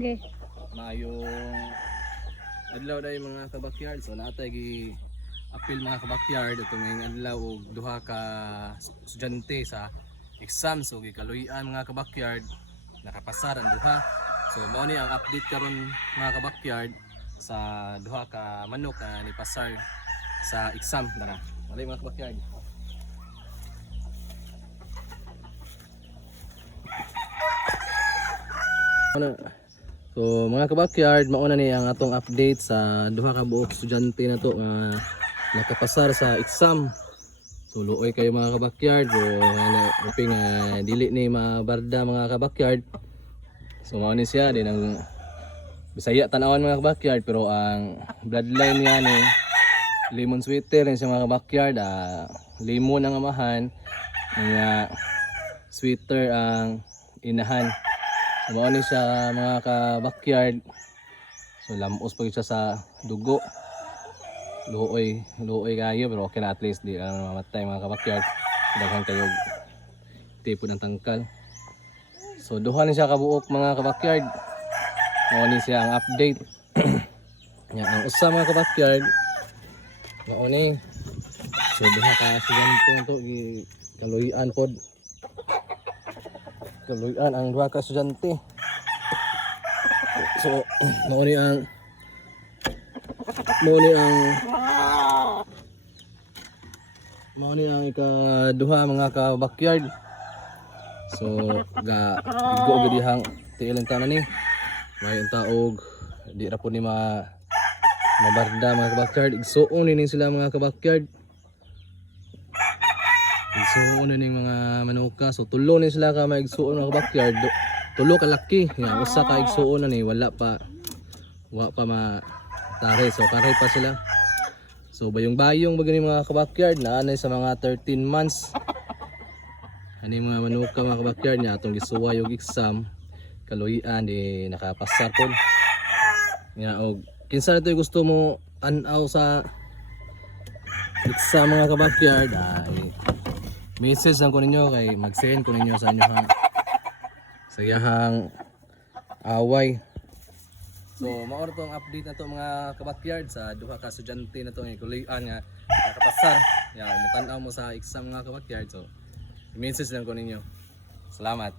Okay. Mayong adlaw dahil mga kabakyard. So natay gi apil mga kabakyard itong ngayong adlaw og duha ka estudyante sa exam. So gikaluyan mga kabakyard, nakapasar ang duha. So mao ni ang update karon mga kabakyard sa duha ka manok na ni pasar sa exam. Tara, wala mga kabakyard. So mga kabakyard, mauna ni ang atong update sa duha ka buok estudyante na to nga nakapasar sa exam. So luoy kayo mga kabakyard, so hoping dili ni mabarda mga kabakyard. So mao ni siya din ang Bisaya tanawan mga kabakyard, pero ang bloodline niya ni lemon sweeter rin siya mga kabakyard. Lemon ang amahan, nga sweeter ang inahan. So mao ni siya mga ka-backyard. So lamos pa siya sa dugo. Luoy kayo, pero okay na, at least di lang mamatay mga ka-backyard. Daghan kayo tipo ng tangkal. So duha ni siya kabuok mga ka-backyard. Mao ni siya ang update. Yan ang usa mga ka-backyard. Mao ni. So duha ka estudyante to kaluyan pod. Kaluyan ang duha ka estudyante. So mao ni ang ikaduha mga ka-backyard. So igo gidihang tiilang tanan ni. May taog di ra po ni mabarda mga ka-backyard. Igsuon ni sila mga ka-backyard. Igsuon ni mga manuka. So tulo ni sila ka maigsuon mga ka-backyard. Tulo ka laki. Nga usa ka igsuon na ni wala pa matare. So karay pa sila. So bayong bagani mga ka-backyard na anay sa mga 13 months. Ani mga manuka mga ka-backyard niya atong gisuway og exam. Kaluyan di nakapasar po. Nga og kinsa nito gusto mo anaw sa exam mga ka-backyard, ay message lang ko ninyo, kay mag-send ko ninyo sa inyo sa iyahang away. So mao na tong update na to mga ka-backyard sa duha ka estudyante na to nga kaluyan nga nakapasar. Ya, umutan-aw mo sa exam mga ka-backyard. So message lang ko ninyo. Salamat.